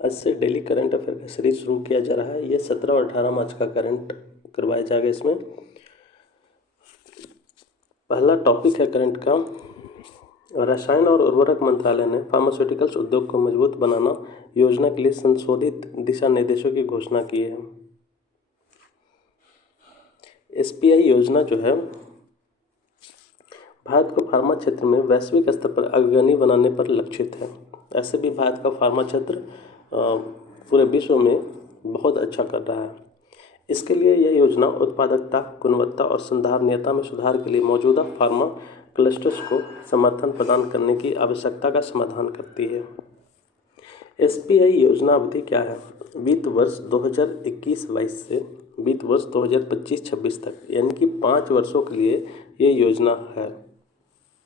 आज से daily current affair का सीरीज शुरू किया जा रहा है। ये 17 और 18 मार्च का करंट करवाया जाएगा। इसमें पहला टॉपिक है करंट का, रसायन और उर्वरक मंत्रालय ने फार्मास्यूटिकल्स उद्योग को मजबूत बनाना योजना के लिए संशोधित दिशा निर्देशों की घोषणा की है। एसपीआई योजना जो है भारत को फार्मा क्षेत्र में वैश्विक स्तर पर अग्रणी बनाने पर लक्षित है। ऐसे भी भारत का फार्मा क्षेत्र पूरे विश्व में बहुत अच्छा कर रहा है। इसके लिए यह योजना उत्पादकता, गुणवत्ता और संधारणीयता में सुधार के लिए मौजूदा फार्मा क्लस्टर्स को समर्थन प्रदान करने की आवश्यकता का समाधान करती है। एसपीआई योजना अवधि क्या है? वित्त वर्ष 2021-22 से वित्त वर्ष 2025-26 तक, यानी कि 5 वर्षों के लिए ये योजना है।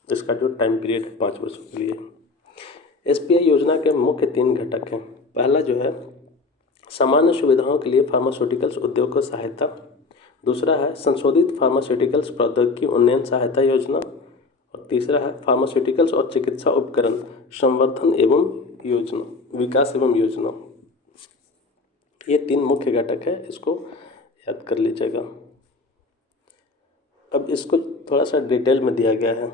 इसका जो टाइम पीरियड है 5 वर्षों के लिए। एसपीआई योजना के मुख्य 3 घटक हैं। पहला जो है सामान्य सुविधाओं के लिए फार्मास्यूटिकल्स उद्योग को सहायता। दूसरा है संशोधित फार्मास्यूटिकल्स प्रौद्योगिकी उन्नयन सहायता योजना। और तीसरा है फार्मास्यूटिकल्स और चिकित्सा उपकरण संवर्धन एवं योजना, विकास एवं योजना। ये 3 मुख्य घटक है, इसको याद कर लीजिएगा। अब इसको थोड़ा सा डिटेल में दिया गया है।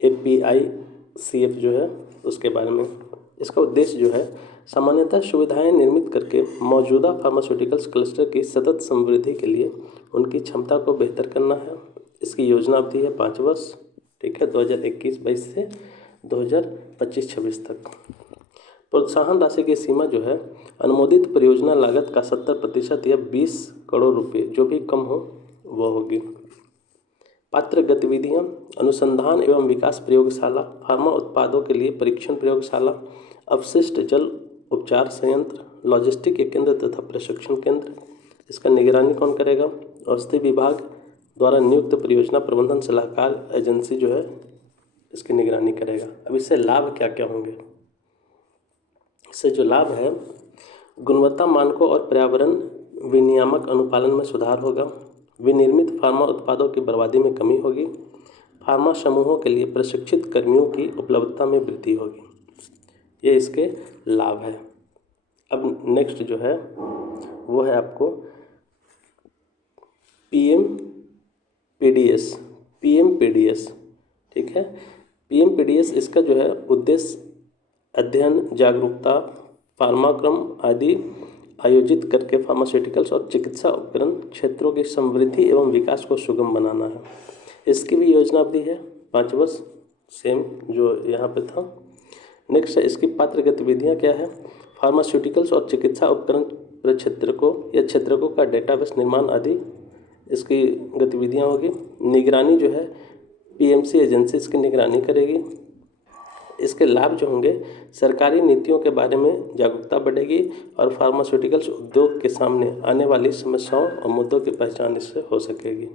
APICF जो है उसके बारे में। इसका उद्देश्य जो है सामान्यतः सुविधाएं निर्मित करके मौजूदा फार्मास्यूटिकल्स क्लस्टर की सतत समृद्धि के लिए उनकी क्षमता को बेहतर करना है। इसकी योजना अवधि है 5 वर्ष, ठीक है, 2021-22 से 2025-26 तक। प्रोत्साहन राशि की सीमा जो है अनुमोदित परियोजना लागत का 70% या 20 करोड़ रुपये, जो भी कम हो वो होगी। पात्र गतिविधियां अनुसंधान एवं विकास प्रयोगशाला, फार्मा उत्पादों के लिए परीक्षण प्रयोगशाला, अपशिष्ट जल उपचार संयंत्र, लॉजिस्टिक के केंद्र तथा प्रशिक्षण केंद्र। इसका निगरानी कौन करेगा? औषधि विभाग द्वारा नियुक्त परियोजना प्रबंधन सलाहकार एजेंसी जो है इसकी निगरानी करेगा। अब इससे लाभ क्या क्या होंगे? इससे जो लाभ है गुणवत्ता मानकों और पर्यावरण विनियामक अनुपालन में सुधार होगा। विनिर्मित फार्मा उत्पादों की बर्बादी में कमी होगी। फार्मा समूहों के लिए प्रशिक्षित कर्मियों की उपलब्धता में वृद्धि होगी। ये इसके लाभ है। अब नेक्स्ट जो है वो है आपको पीएमपीडीएस, ठीक है। पीएमपीडीएस इसका जो है उद्देश्य अध्ययन, जागरूकता, फार्माक्रम आदि आयोजित करके फार्मास्यूटिकल्स और चिकित्सा उपकरण क्षेत्रों की समृद्धि एवं विकास को सुगम बनाना है। इसकी भी योजना अवधि है 5 वर्ष, सेम जो यहाँ पे था। नेक्स्ट है इसकी पात्र गतिविधियाँ क्या है? फार्मास्यूटिकल्स और चिकित्सा उपकरण प्रक्षेत्रकों या क्षेत्रकों का डेटाबेस निर्माण आदि इसकी गतिविधियाँ होगी। निगरानी जो है पीएमसी एजेंसी इसकी निगरानी करेगी। इसके लाभ जो होंगे सरकारी नीतियों के बारे में जागरूकता बढ़ेगी और फार्मास्यूटिकल्स उद्योग के सामने आने वाली समस्याओं और मुद्दों की पहचान इससे हो सकेगी।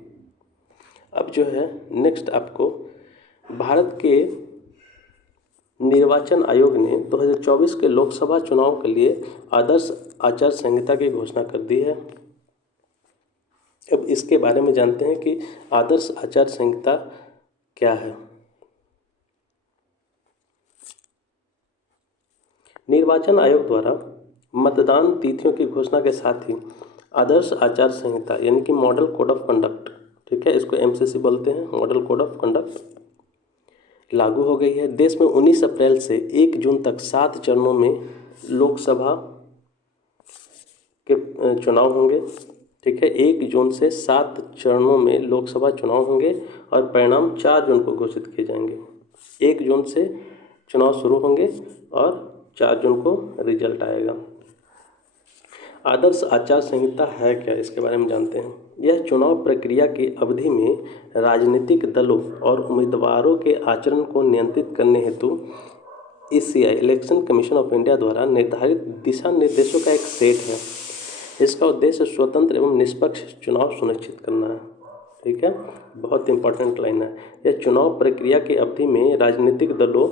अब जो है नेक्स्ट आपको भारत के निर्वाचन आयोग ने 2024 के लोकसभा चुनाव के लिए आदर्श आचार संहिता की घोषणा कर दी है। अब इसके बारे में जानते हैं कि आदर्श आचार संहिता क्या है। निर्वाचन आयोग द्वारा मतदान तिथियों की घोषणा के साथ ही आदर्श आचार संहिता यानी कि मॉडल कोड ऑफ कंडक्ट, ठीक है, इसको एमसीसी बोलते हैं, मॉडल कोड ऑफ कंडक्ट लागू हो गई है। देश में 19 अप्रैल से 1 जून तक 7 चरणों में लोकसभा के चुनाव होंगे, ठीक है। 1 जून से 7 चरणों में लोकसभा चुनाव होंगे और परिणाम 4 जून को घोषित किए जाएंगे। 1 जून से चुनाव शुरू होंगे और 4 जून को रिजल्ट आएगा। आदर्श आचार संहिता है क्या, इसके बारे में जानते हैं। यह चुनाव प्रक्रिया की अवधि में राजनीतिक दलों और उम्मीदवारों के आचरण को नियंत्रित करने हेतु ECI election commission of India द्वारा निर्धारित दिशा निर्देशों का एक सेट है। इसका उद्देश्य स्वतंत्र एवं निष्पक्ष चुनाव सुनिश्चित करना है, ठीक है। बहुत इंपॉर्टेंट लाइन है। यह चुनाव प्रक्रिया की अवधि में राजनीतिक दलों,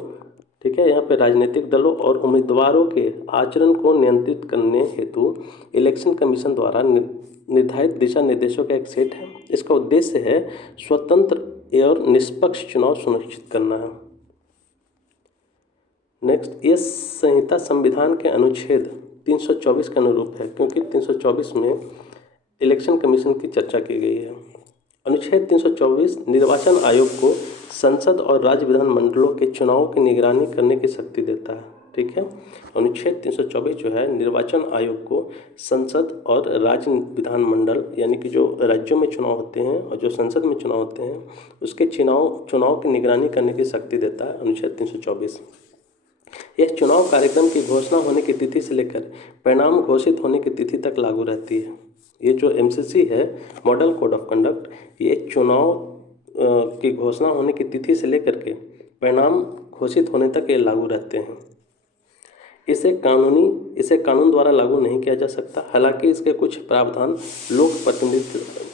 ठीक है, यहाँ पे राजनीतिक दलों और उम्मीदवारों के आचरण को नियंत्रित करने हेतु इलेक्शन कमीशन द्वारा निर्धारित दिशा निर्देशों का एक सेट है। इसका उद्देश्य है स्वतंत्र और निष्पक्ष चुनाव सुनिश्चित करना है। नेक्स्ट, ये संहिता संविधान के अनुच्छेद 324 के अनुरूप है, क्योंकि 324 में इलेक्शन कमीशन की चर्चा की गई है। अनुच्छेद 324 निर्वाचन आयोग को संसद और राज्य विधानमंडलों के चुनावों की निगरानी करने की शक्ति देता है। ठीक है, अनुच्छेद 324 जो है निर्वाचन आयोग को संसद और राज्य विधानमंडल यानी कि जो राज्यों में चुनाव होते हैं और जो संसद में चुनाव होते हैं उसके चुनाव की निगरानी करने की शक्ति देता है अनुच्छेद 324। यह चुनाव कार्यक्रम की घोषणा होने की तिथि से लेकर परिणाम घोषित होने की तिथि तक लागू रहती है। ये जो MCC है, मॉडल कोड ऑफ कंडक्ट, ये चुनाव की घोषणा होने की तिथि से लेकर के परिणाम घोषित होने तक ये लागू रहते हैं। इसे कानून द्वारा लागू नहीं किया जा सकता। हालांकि इसके कुछ प्रावधान लोक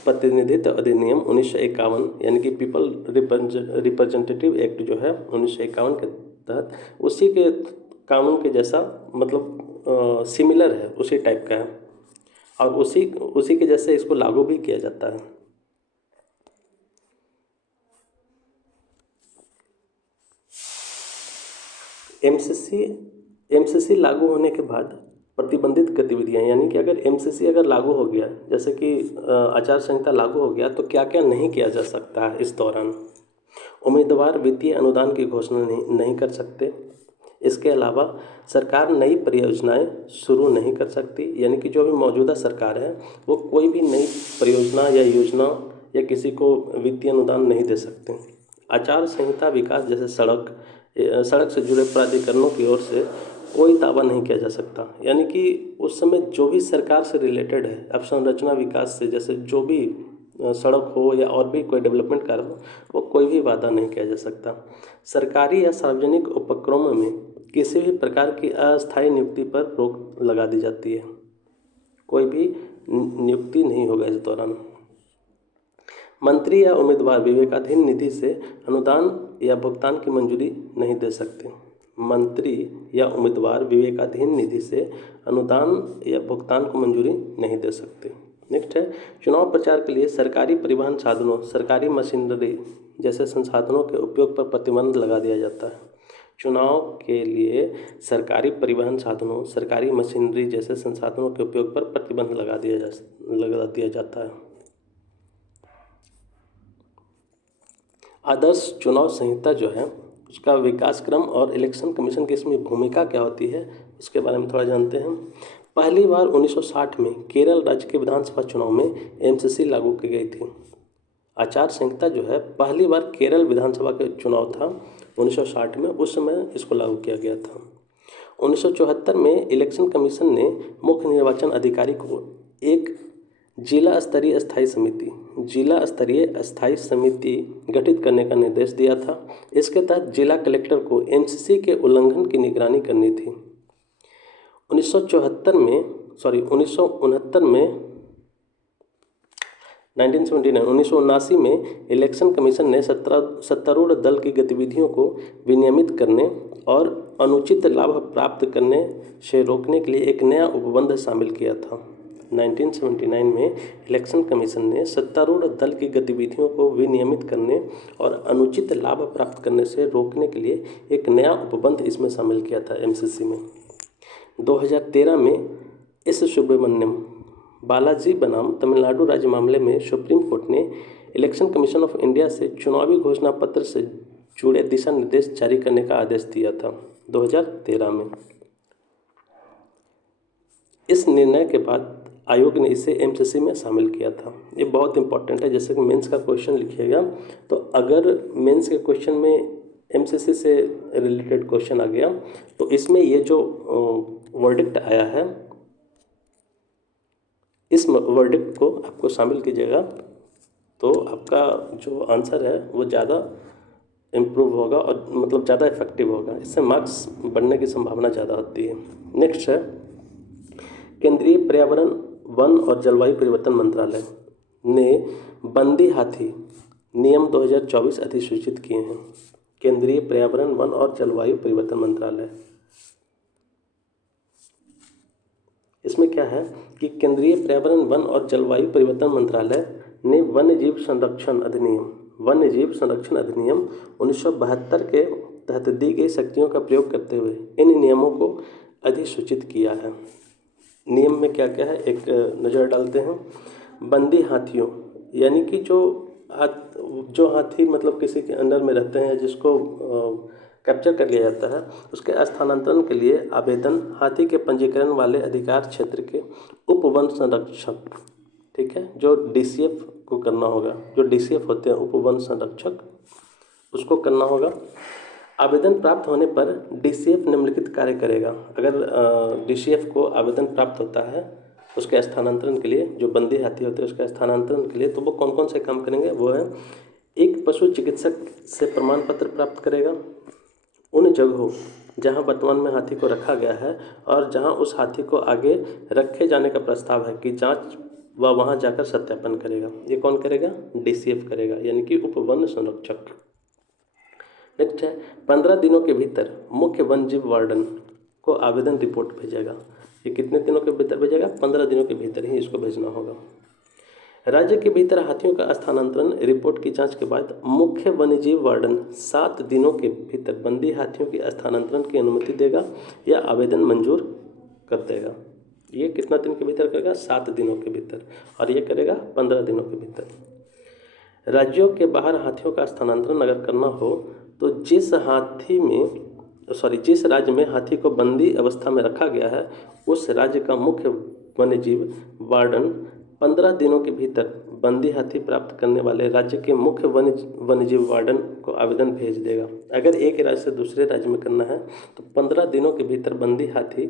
प्रतिनिधित्व अधिनियम 1951 यानी कि पीपल रिप्रेजेंटेटिव एक्ट जो है 1951 के तहत उसी के कानून के जैसा मतलब सिमिलर है, उसी टाइप का है और उसी के जैसे इसको लागू भी किया जाता है। MCC लागू होने के बाद प्रतिबंधित गतिविधियां, यानी कि अगर MCC अगर लागू हो गया, जैसे कि आचार संहिता लागू हो गया, तो क्या क्या नहीं किया जा सकता है इस दौरान। उम्मीदवार वित्तीय अनुदान की घोषणा नहीं कर सकते। इसके अलावा सरकार नई परियोजनाएं शुरू नहीं कर सकती, यानी कि जो भी मौजूदा सरकार है वो कोई भी नई परियोजना या योजना या किसी को वित्तीय अनुदान नहीं दे सकते। आचार संहिता विकास जैसे सड़क से जुड़े प्राधिकरणों की ओर से कोई दावा नहीं किया जा सकता, यानी कि उस समय जो भी सरकार से रिलेटेड है अवसंरचना विकास से, जैसे जो भी सड़क हो या और भी कोई डेवलपमेंट कार्य हो, वो कोई भी वादा नहीं किया जा सकता। सरकारी या सार्वजनिक उपक्रमों में किसी भी प्रकार की अस्थायी नियुक्ति पर रोक लगा दी जाती है, कोई भी नियुक्ति नहीं होगा इस दौरान। मंत्री या उम्मीदवार विवेकाधीन निधि से अनुदान या भुगतान की मंजूरी नहीं दे सकते। मंत्री या उम्मीदवार विवेकाधीन निधि से अनुदान या भुगतान को मंजूरी नहीं दे सकते। नेक्स्ट है, चुनाव प्रचार के लिए सरकारी परिवहन साधनों, सरकारी मशीनरी जैसे संसाधनों के उपयोग पर प्रतिबंध लगा दिया जाता है। चुनाव के लिए सरकारी परिवहन साधनों, सरकारी मशीनरी जैसे संसाधनों के उपयोग पर प्रतिबंध लगा दिया जाता है। आदर्श चुनाव संहिता जो है उसका विकास क्रम और इलेक्शन कमीशन की इसमें भूमिका क्या होती है उसके बारे में थोड़ा जानते हैं। पहली बार 1960 में केरल राज्य के विधानसभा चुनाव में MCC लागू की गई थी। आचार संहिता जो है पहली बार केरल विधानसभा का चुनाव था 1960 में, उस समय इसको लागू किया गया था। 1974 में इलेक्शन कमीशन ने मुख्य निर्वाचन अधिकारी को एक जिला स्तरीय स्थायी समिति गठित करने का निर्देश दिया था। इसके तहत जिला कलेक्टर को MCC के उल्लंघन की निगरानी करनी थी। 1969 में 1979 में इलेक्शन कमीशन ने सत्तारूढ़ दल की गतिविधियों को विनियमित करने और अनुचित लाभ प्राप्त करने से रोकने के लिए एक नया उपबंध शामिल किया था। 1979 में इलेक्शन कमीशन ने सत्तारूढ़ दल की गतिविधियों को विनियमित करने और अनुचित लाभ प्राप्त करने से रोकने के लिए एक नया उपबंध इसमें शामिल किया था MCC में। 2013 में एस सुब्रमण्यम बालाजी बनाम तमिलनाडु राज्य मामले में सुप्रीम कोर्ट ने इलेक्शन कमीशन ऑफ इंडिया से चुनावी घोषणा पत्र से जुड़े दिशा निर्देश जारी करने का आदेश दिया था 2013 में। इस निर्णय के बाद आयोग ने इसे MCC में शामिल किया था। ये बहुत इंपॉर्टेंट है, जैसे कि मेंस का क्वेश्चन लिखिएगा तो अगर मेंस के क्वेश्चन में MCC से रिलेटेड क्वेश्चन आ गया तो इसमें ये जो वर्डिक्ट आया है इस वर्डिक्ट को आपको शामिल कीजिएगा तो आपका जो आंसर है वो ज़्यादा इम्प्रूव होगा और मतलब ज़्यादा इफेक्टिव होगा, इससे मार्क्स बढ़ने की संभावना ज़्यादा होती है। नेक्स्ट है, केंद्रीय पर्यावरण वन और जलवायु परिवर्तन मंत्रालय ने बंदी हाथी नियम 2024 अधिसूचित किए हैं। केंद्रीय पर्यावरण वन और जलवायु परिवर्तन मंत्रालय, इसमें क्या है कि केंद्रीय पर्यावरण वन और जलवायु परिवर्तन मंत्रालय ने वन्यजीव संरक्षण अधिनियम 1972 के तहत दी गई शक्तियों का प्रयोग करते हुए इन नियमों को अधिसूचित किया है। नियम में क्या क्या है, एक नज़र डालते हैं। बंदी हाथियों, यानी कि जो हाथी मतलब किसी के अंडर में रहते हैं, जिसको कैप्चर कर लिया जाता है, उसके स्थानांतरण के लिए आवेदन हाथी के पंजीकरण वाले अधिकार क्षेत्र के उप वन संरक्षक, ठीक है, जो DCF को करना होगा, जो DCF होते हैं उप वन संरक्षक, उसको करना होगा। आवेदन प्राप्त होने पर DCF निम्नलिखित कार्य करेगा। अगर DCF को आवेदन प्राप्त होता है उसके स्थानांतरण के लिए, जो बंदी हाथी होते हैं उसके स्थानांतरण के लिए, तो वो कौन कौन से काम करेंगे? वो है, एक पशु चिकित्सक से प्रमाण पत्र प्राप्त करेगा उन जगहों जहां वर्तमान में हाथी को रखा गया है और जहां उस हाथी को आगे रखे जाने का प्रस्ताव है कि जांच वह वहां जाकर सत्यापन करेगा। ये कौन करेगा? DCF करेगा, यानी कि उप वन संरक्षक। नेक्स्ट है, 15 दिनों के भीतर मुख्य वन जीव वार्डन को आवेदन रिपोर्ट भेजेगा। ये कितने दिनों के भीतर भेजेगा? 15 दिनों के भीतर ही इसको भेजना होगा। राज्य के भीतर हाथियों का स्थानांतरण रिपोर्ट की जांच के बाद मुख्य वन्यजीव वार्डन 7 दिनों के भीतर बंदी हाथियों के स्थानांतरण की अनुमति देगा या आवेदन मंजूर कर देगा। ये कितना दिन के भीतर करेगा? 7 दिनों के भीतर, और ये करेगा 15 दिनों के भीतर। राज्यों के बाहर हाथियों का स्थानांतरण अगर करना हो तो जिस राज्य में हाथी को बंदी अवस्था में रखा गया है उस राज्य का मुख्य वन्यजीव वार्डन 15 दिनों के भीतर बंदी हाथी प्राप्त करने वाले राज्य के मुख्य वन्यजीव वार्डन को आवेदन भेज देगा। अगर एक राज्य से दूसरे राज्य में करना है तो 15 दिनों के भीतर बंदी हाथी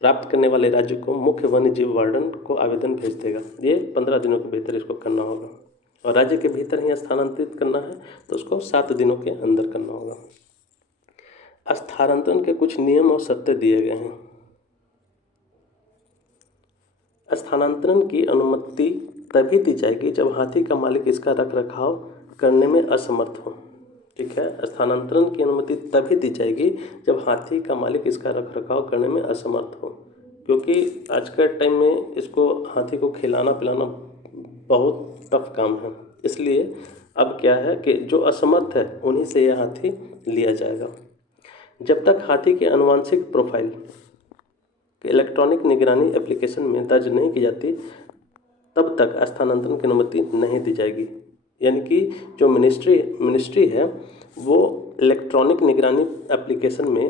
प्राप्त करने वाले राज्य को मुख्य वन्यजीव वार्डन को आवेदन भेज देगा। ये 15 दिनों के भीतर इसको करना होगा, और राज्य के भीतर ही स्थानांतरित करना है तो उसको 7 दिनों के अंदर करना होगा। स्थानांतरण के कुछ नियम और शर्तें दिए गए हैं। स्थानांतरण की अनुमति तभी दी जाएगी जब हाथी का मालिक इसका रख रखाव करने में असमर्थ हो। ठीक है, स्थानांतरण की अनुमति तभी दी जाएगी जब हाथी का मालिक इसका रख रखाव करने में असमर्थ हो, क्योंकि आज के टाइम में इसको हाथी को खिलाना पिलाना बहुत टफ काम है। इसलिए अब क्या है कि जो असमर्थ है उन्हीं से यह हाथी लिया जाएगा। जब तक हाथी के आनुवंशिक प्रोफाइल इलेक्ट्रॉनिक निगरानी एप्लीकेशन में दर्ज नहीं की जाती तब तक स्थानांतरण की अनुमति नहीं दी जाएगी। यानी कि जो मिनिस्ट्री है वो इलेक्ट्रॉनिक निगरानी एप्लीकेशन में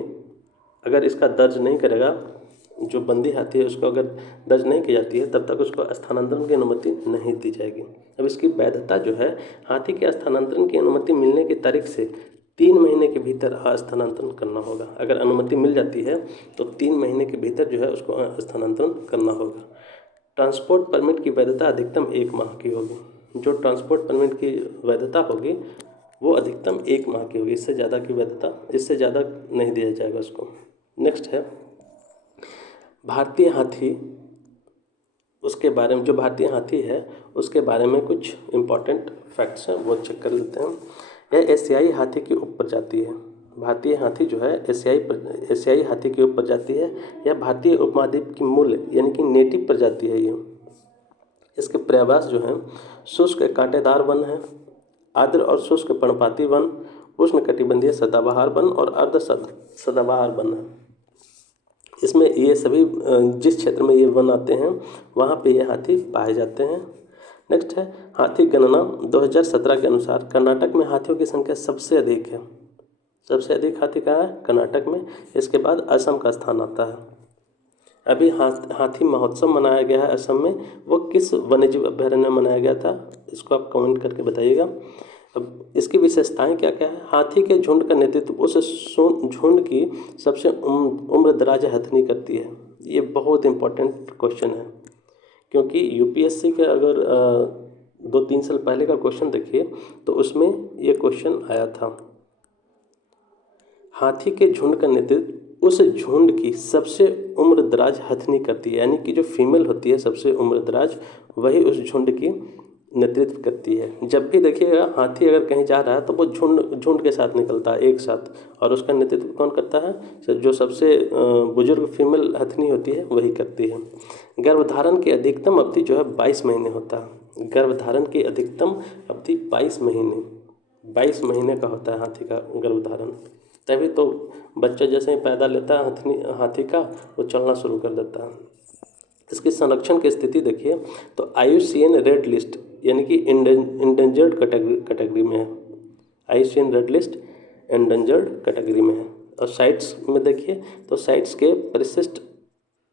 अगर इसका दर्ज नहीं करेगा, जो बंदी हाथी है उसको अगर दर्ज नहीं की जाती है तब तक उसको स्थानांतरण की अनुमति नहीं दी जाएगी। अब इसकी वैधता जो है, हाथी के स्थानांतरण की अनुमति मिलने की तारीख से 3 महीने के भीतर स्थानांतरण करना होगा। अगर अनुमति मिल जाती है तो 3 महीने के भीतर जो है उसको स्थानांतरण करना होगा। ट्रांसपोर्ट परमिट की वैधता अधिकतम 1 माह की होगी। जो ट्रांसपोर्ट परमिट की वैधता होगी वो अधिकतम 1 माह की होगी, इससे ज़्यादा की वैधता, इससे ज़्यादा नहीं दिया जाएगा उसको। नेक्स्ट है भारतीय हाथी। उसके बारे में, जो भारतीय हाथी है उसके बारे में कुछ इम्पॉर्टेंट फैक्ट्स हैं, वो चेक कर लेते हैं। यह एशियाई हाथी की उपप्रजाति है। भारतीय हाथी जो है एशियाई हाथी की उपप्रजाति है। यह भारतीय उपमहाद्वीप की मूल यानी कि नेटिव प्रजाति है। ये इसके पर्यावास जो है शुष्क कांटेदार वन है, आर्द्र और शुष्क पर्णपाती वन, उष्णकटिबंधीय सदाबहार वन और अर्ध सदाबहार वन है। इसमें ये सभी जिस क्षेत्र में ये वन आते हैं वहाँ पे ये हाथी पाए जाते हैं। नेक्स्ट है हाथी गणना 2017 के अनुसार कर्नाटक में हाथियों की संख्या सबसे अधिक है। सबसे अधिक हाथी कहाँ है? कर्नाटक में। इसके बाद असम का स्थान आता है। अभी हाथी महोत्सव मनाया गया है असम में, वो किस वन्यजीव अभयारण्य में मनाया गया था, इसको आप कमेंट करके बताइएगा। अब इसकी विशेषताएं क्या क्या है? हाथी के झुंड का नेतृत्व उस झुंड की सबसे उम्रदराज हथनी करती है। ये बहुत इंपॉर्टेंट क्वेश्चन है, क्योंकि यूपीएससी का अगर 2-3 साल पहले का क्वेश्चन देखिए तो उसमें ये क्वेश्चन आया था। हाथी के झुंड का नेतृत्व उस झुंड की सबसे उम्रदराज हथनी करती है, यानी कि जो फीमेल होती है सबसे उम्रदराज, वही उस झुंड की नेतृत्व करती है। जब भी देखिएगा हाथी अगर कहीं जा रहा है तो वो झुंड के साथ निकलता है एक साथ, और उसका नेतृत्व कौन करता है? जो सबसे बुजुर्ग फीमेल हथनी होती है वही करती है। गर्भधारण की अधिकतम अवधि जो है 22 महीने होता है। गर्भधारण की अधिकतम अवधि 22 महीने का होता है हाथी का गर्भधारण। तभी तो बच्चा जैसे ही पैदा लेता है हाथी का, वो चलना शुरू कर देता है। इसकी संरक्षण की स्थिति देखिए तो IUCN रेड लिस्ट यानी कि इंडेंजर्ड कैटेगरी में है। IUCN red list endangered category में है। और साइट्स में देखिए तो साइट्स के परिशिष्ट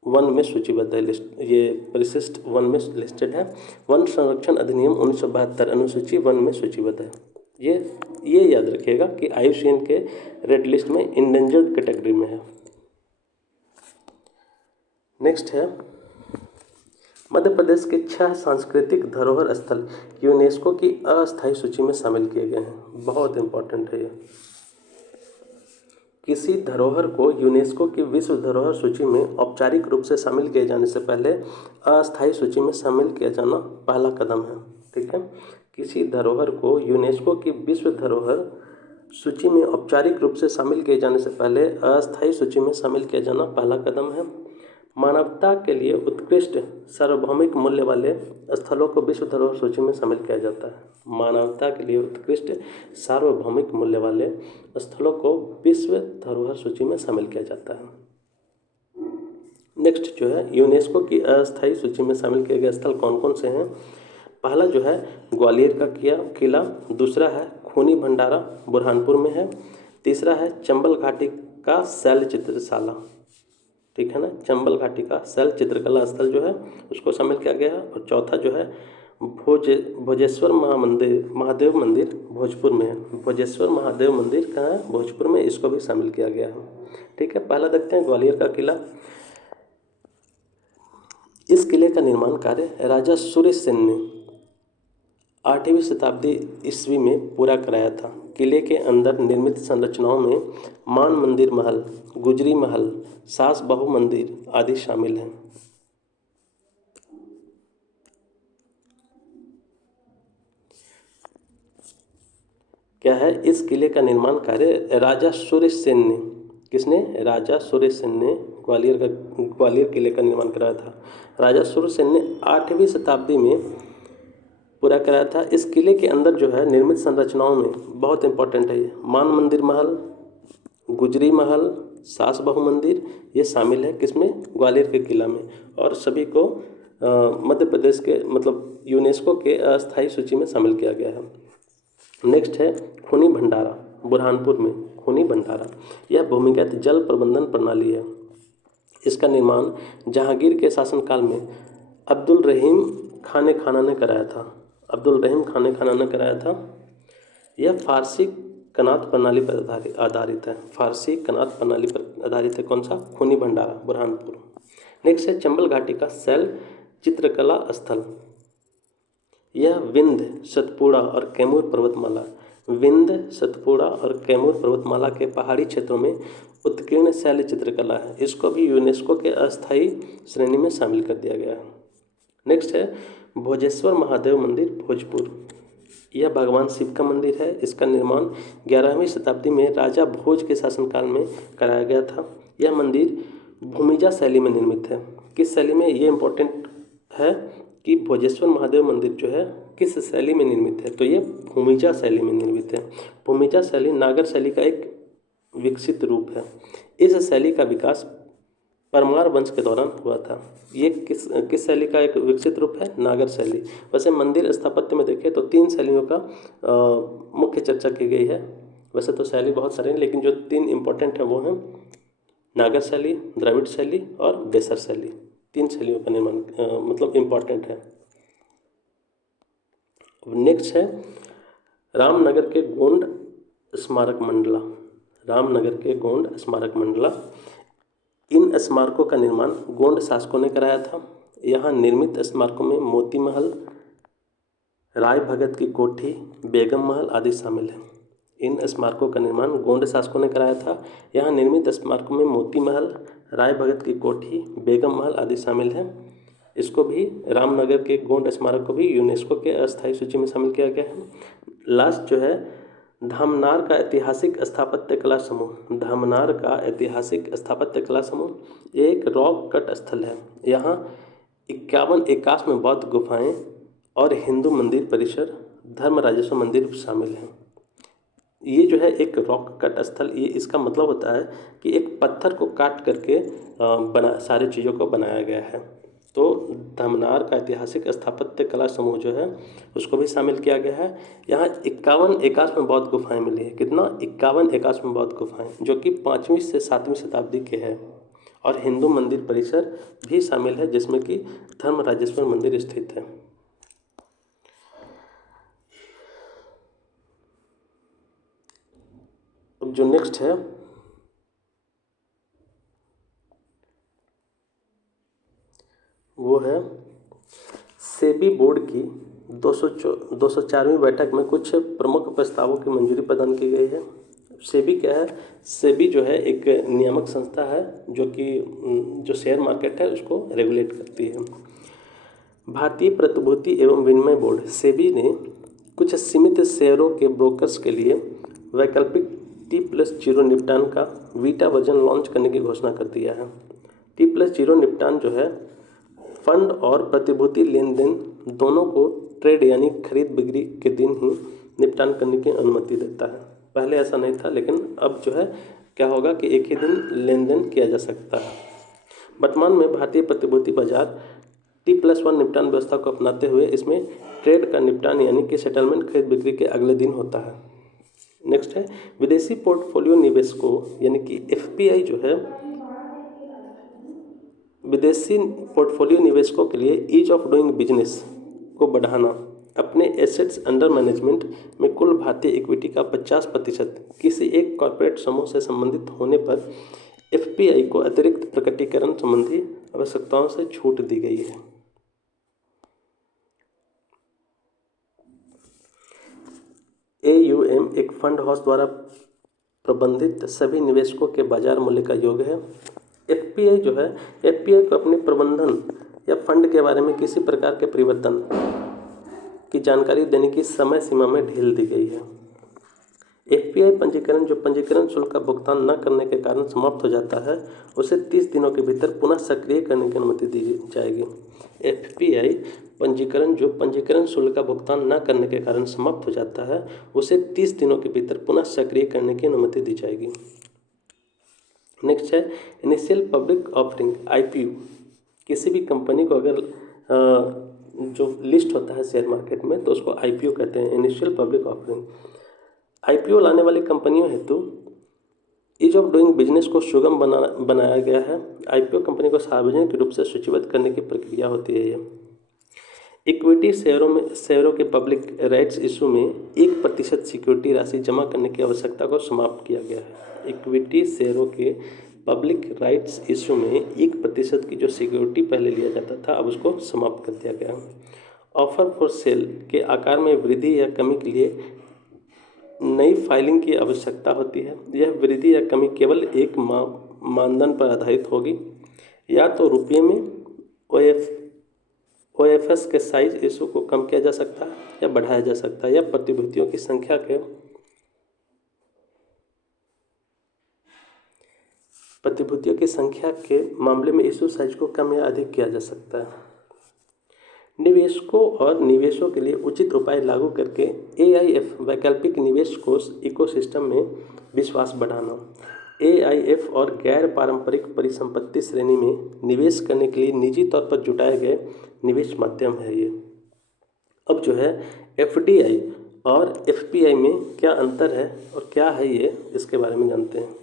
1 में सूचीबद्ध है। लिस्ट ये परिशिष्ट 1 में लिस्टेड है। वन संरक्षण अधिनियम 1972 अनुसूची 1 में सूचीबद्ध है। ये याद रखिएगा कि IUCN के रेड लिस्ट में इंडेंजर्ड कैटेगरी में है। नेक्स्ट है मध्य प्रदेश के 6 सांस्कृतिक धरोहर स्थल यूनेस्को की अस्थायी सूची में शामिल किए गए हैं। बहुत इंपॉर्टेंट है ये। किसी धरोहर को यूनेस्को की विश्व धरोहर सूची में औपचारिक रूप से शामिल किए जाने से पहले अस्थायी सूची में शामिल किया जाना पहला कदम है। ठीक है, किसी धरोहर को यूनेस्को की विश्व धरोहर सूची में औपचारिक रूप से शामिल किए जाने से पहले अस्थायी सूची में शामिल किया जाना पहला कदम है। मानवता के लिए उत्कृष्ट सार्वभौमिक मूल्य वाले स्थलों को विश्व धरोहर सूची में शामिल किया जाता है। मानवता के लिए उत्कृष्ट सार्वभौमिक मूल्य वाले स्थलों को विश्व धरोहर सूची में शामिल किया जाता है। नेक्स्ट जो है यूनेस्को की अस्थायी सूची में शामिल किए गए स्थल कौन कौन से हैं। पहला जो है ग्वालियर का किला, दूसरा है खूनी भंडारा बुरहानपुर में है, तीसरा है चंबल घाटी का शैल चित्रशाला, ठीक है ना, चंबल घाटी का शैल चित्रकला स्थल जो है उसको शामिल किया गया है। और चौथा जो है भोजेश्वर महादेव मंदिर भोजपुर में है। भोजेश्वर महादेव मंदिर कहाँ है, भोजपुर में, इसको भी शामिल किया गया है। ठीक है, पहला देखते हैं ग्वालियर का किला। इस किले का निर्माण कार्य राजा सूर्य सेन ने 8वीं शताब्दी ईस्वी में पूरा कराया था। किले के अंदर निर्मित संरचनाओं में मान मंदिर महल, गुजरी महल, सास बहू मंदिर आदि शामिल हैं। क्या है, इस किले का निर्माण कार्य राजा सूर्य सेन ने, किसने, राजा सूर्य सेन ने ग्वालियर किले का निर्माण कराया था। राजा सूर्य सेन ने 8वीं शताब्दी में पूरा कराया था। इस किले के अंदर जो है निर्मित संरचनाओं में बहुत इंपॉर्टेंट है ये मान मंदिर महल, गुजरी महल, सास बहू मंदिर, ये शामिल है किसमें, ग्वालियर के किला में। और सभी को मध्य प्रदेश के मतलब यूनेस्को के अस्थायी सूची में शामिल किया गया है। नेक्स्ट है खूनी भंडारा बुरहानपुर में। खूनी भंडारा यह भूमिगत जल प्रबंधन प्रणाली है। इसका निर्माण जहांगीर के शासनकाल में अब्दुल रहीम खान खाना ने कराया था। अब्दुल रहीम खान खाना ने कराया था। यह फारसी कनात प्रणाली पर आधारित है। फारसी कनात प्रणाली पर आधारित है। कौन सा, खूनी भंडारा बुरहानपुर। नेक्स्ट है चंबल घाटी का शैल चित्रकला स्थल। यह विंध्य, सतपुड़ा और कैमूर पर्वतमाला, विंध्य, सतपुड़ा और कैमूर पर्वतमाला के पहाड़ी क्षेत्रों में उत्कीर्ण शैल चित्रकला है। इसको भी यूनेस्को के अस्थायी श्रेणी में शामिल कर दिया गया है। नेक्स्ट है भोजेश्वर महादेव मंदिर भोजपुर। यह भगवान शिव का मंदिर है। इसका निर्माण 11वीं शताब्दी में राजा भोज के शासनकाल में कराया गया था। यह मंदिर भूमिजा शैली में निर्मित है। किस शैली में, ये इम्पोर्टेंट है कि भोजेश्वर महादेव मंदिर जो है किस शैली में निर्मित है, तो ये भूमिजा शैली में निर्मित है। भूमिजा शैली नागर शैली का एक विकसित रूप है। इस शैली का विकास परमार वंश के दौरान हुआ था। ये किस शैली का एक विकसित रूप है, नागर शैली। वैसे मंदिर स्थापत्य में देखें तो 3 शैलियों का मुख्य चर्चा की गई है। वैसे तो शैली बहुत सारे हैं, लेकिन जो 3 इम्पोर्टेंट है वो हैं नागर शैली, द्रविड़ शैली और बेसर शैली। 3 शैलियों का निर्माण मतलब इम्पोर्टेंट है। नेक्स्ट है रामनगर के गोंड स्मारक मंडला। रामनगर के गोंड स्मारक मंडला, इन स्मारकों का निर्माण गोंड शासकों ने कराया था। यहाँ निर्मित स्मारकों में मोती महल, राय भगत की कोठी, बेगम महल आदि शामिल हैं। इन स्मारकों का निर्माण गोंड शासकों ने कराया था। यहाँ निर्मित स्मारकों में मोती महल, राय भगत की कोठी, बेगम महल आदि शामिल हैं। इसको भी रामनगर के गोंड स्मारक को भी यूनेस्को के अस्थायी सूची में शामिल किया गया है। लास्ट जो है धामनार का ऐतिहासिक स्थापत्य कला समूह। धामनार का ऐतिहासिक स्थापत्य कला समूह एक रॉक कट स्थल है। यहाँ 51 एकाश्म बौद्ध गुफाएं और हिंदू मंदिर परिसर, धर्म राजेश्वर मंदिर शामिल हैं। ये जो है एक रॉक कट स्थल, ये इसका मतलब होता है कि एक पत्थर को काट करके बना सारी चीज़ों को बनाया गया है। तो धमनार का ऐतिहासिक स्थापत्य कला समूह जो है उसको भी शामिल किया गया है। यहाँ 51 एकाश्म बौद्ध गुफाएं मिली है। कितना? 51 एकाश्म बौद्ध गुफाएं, जो कि 5वीं से 7वीं शताब्दी के हैं। और हिंदू मंदिर परिसर भी शामिल है, जिसमें कि धर्मराजेश्वर मंदिर स्थित है। अब जो नेक्स्ट है वो है सेबी बोर्ड की 204वीं बैठक में कुछ प्रमुख प्रस्तावों की मंजूरी प्रदान की गई है। सेबी क्या है? सेबी जो है एक नियामक संस्था है जो कि जो शेयर मार्केट है उसको रेगुलेट करती है। भारतीय प्रतिभूति एवं विनिमय बोर्ड सेबी ने कुछ सीमित शेयरों के ब्रोकर्स के लिए वैकल्पिक T+0 निपटान का वीटा वर्जन लॉन्च करने की घोषणा कर दिया है। T+0 निपटान जो है फंड और प्रतिभूति लेन देन दोनों को ट्रेड यानी खरीद बिक्री के दिन ही निपटान करने की अनुमति देता है। पहले ऐसा नहीं था, लेकिन अब जो है क्या होगा कि एक ही दिन लेन देन किया जा सकता है। वर्तमान में भारतीय प्रतिभूति बाजार T+1 निपटान व्यवस्था को अपनाते हुए इसमें ट्रेड का निपटान यानी कि सेटलमेंट खरीद बिक्री के अगले दिन होता है। नेक्स्ट है विदेशी पोर्टफोलियो निवेशकों यानी कि FPI जो है विदेशी पोर्टफोलियो निवेशकों के लिए ईज ऑफ डूइंग बिजनेस को बढ़ाना, अपने एसेट्स अंडर मैनेजमेंट में कुल भारतीय इक्विटी का 50% किसी एक कॉर्पोरेट समूह से संबंधित होने पर FPI को अतिरिक्त प्रकटीकरण संबंधी आवश्यकताओं से छूट दी गई है। AUM एक फंड हाउस द्वारा प्रबंधित सभी निवेशकों के बाजार मूल्य का योग है। FPI जो है FPI को अपने प्रबंधन या फंड के बारे में किसी प्रकार के परिवर्तन की जानकारी देने की समय सीमा में ढील दी गई है। FPI पंजीकरण जो पंजीकरण शुल्क का भुगतान न करने के कारण समाप्त हो जाता है उसे 30 दिनों के भीतर पुनः सक्रिय करने की अनुमति दी जाएगी। FPI पंजीकरण जो पंजीकरण शुल्क का भुगतान न करने के कारण समाप्त हो जाता है उसे 30 दिनों के भीतर पुनः सक्रिय करने की अनुमति दी जाएगी। नेक्स्ट है इनिशियल पब्लिक ऑफरिंग IPO। किसी भी कंपनी को अगर जो लिस्ट होता है शेयर मार्केट में तो उसको IPO कहते हैं, इनिशियल पब्लिक ऑफरिंग। IPO लाने वाली कंपनियों हेतु ईज ऑफ डूइंग बिजनेस को सुगम बनाया गया है। IPO कंपनी को सार्वजनिक रूप से सूचीबद्ध करने की प्रक्रिया होती है। ये इक्विटी शेयरों के पब्लिक राइट्स इशू में 1% सिक्योरिटी राशि जमा करने की आवश्यकता को समाप्त किया गया है। इक्विटी शेयरों के पब्लिक राइट्स इशू में 1% की जो सिक्योरिटी पहले लिया जाता था अब उसको समाप्त कर दिया गया। ऑफर फॉर सेल के आकार में वृद्धि या कमी के लिए नई फाइलिंग की आवश्यकता होती है। यह वृद्धि या कमी केवल एक मानदंड पर आधारित होगी, या तो रुपये में OFS के साइज इशू को कम किया जा सकता है या बढ़ाया जा सकता है, या प्रतिभूतियों की संख्या के मामले में इशू साइज को कम या अधिक किया जा सकता है। निवेशकों और निवेशों के लिए उचित उपाय लागू करके AIF वैकल्पिक निवेश कोष इकोसिस्टम में विश्वास बढ़ाना। AIF और गैर पारंपरिक परिसंपत्ति श्रेणी में निवेश करने के लिए निजी तौर पर जुटाए गए निवेश माध्यम है ये। अब जो है FDI और FPI में क्या अंतर है और क्या है ये, इसके बारे में जानते हैं।